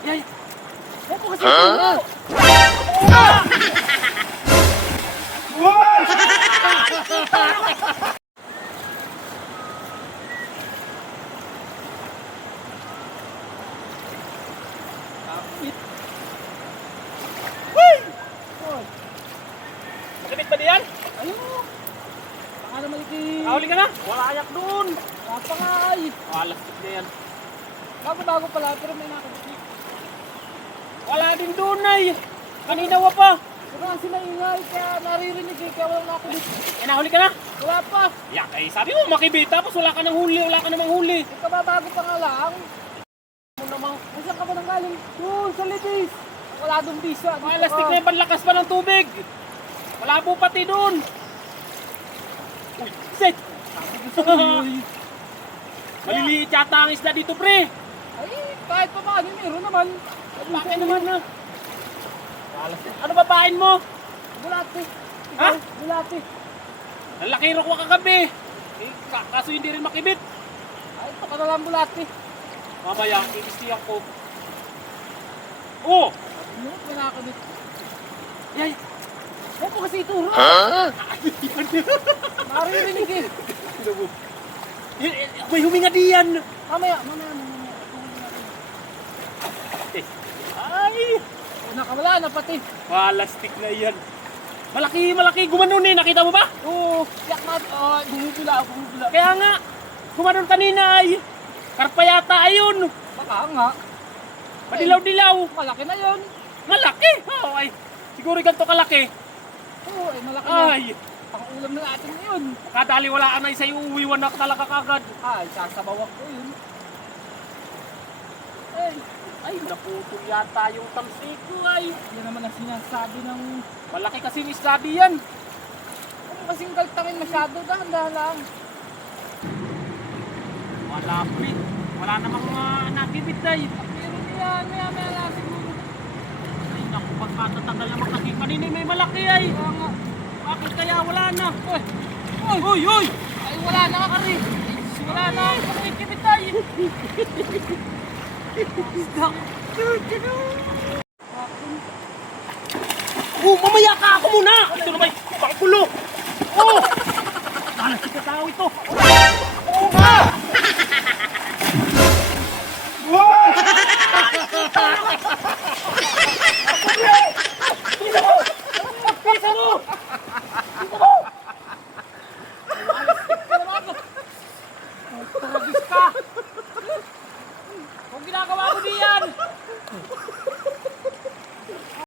Yay! Huwag mo kasi ito! Makibit ba diyan? Ayun mo! Baka naman iki... Nakahuli ka na? Wala ayak doon. Papa nga ay! Alastik na yan. Bago-bago pala pero may nakakabit. Wala din doon ay. Kanina wa pa. Pero kasi maingay kaya naririnig eh kaya walang nakakabit. Eh nahuli ka na? Wala pa! Yak eh, sabi mo makibit tapos wala ka nang huli, wala ka namang huli. Ikababago pa nga lang. Ano namang Nasaan ka ba nang galing? Doon sa Libis! Wala doon bisa. dito alastik ka. na yung panlakas pa ng tubig. Wala po pati doon. Uy, set! Sabi ko sa'yo eh. Maliliit yata ang isda dito pre. Ay, kahit pa paano, meron naman. Bakit naman na? Ano babain mo? Bulati. Ha? Bulati. Ang laki ro ko kagabi. Eh, kaso hindi rin makibit. Ay, ito ka na lang bulati. Mamaya, iistiyan ko. Oh! Ano, may nakakabit. Yay! Huwag mo kasi ituro. Naririnig eh. May huminga diyan. Mamaya. Ay! Nakawala na pati. Palastik na yan. Malaki. Gumanon eh. Nakita mo ba? Oo, yak na. Bumubula. Kaya nga. Gumanon kanina ay. Karpa yata ayun. Baka nga. Madilaw-dilaw. Malaki na yun. Malaki. Oh, ay. Siguro ganito kalaki. Oo, malaki na. Ay. Ang ulam na natin yun. Kadali wala ka na isa yung uwiwan na talaga kagad. Ay, sasabawak ko yun. Ay, naputol yata yung tamsi ko ay. Yan naman ang sinasabi ng... Malaki kasi ni Sabi yan. Kung kasing kaltangin masyado, dahan-dahan lang. Wala pre. Wala namang nakibit ay. Pero yan, maya lang siguro. Ay, naku, pagkatatagal naman kasi kanina may malaki ay. Kaya nga. Bakit kaya wala na? Uy! Ay, wala na ka kari. Wala na ako kumikibit tayo. Oh, mamaya ka ako muna! Ito na may pangkulo! Oh! Nalasik na tao ito! Oo nga! Wow!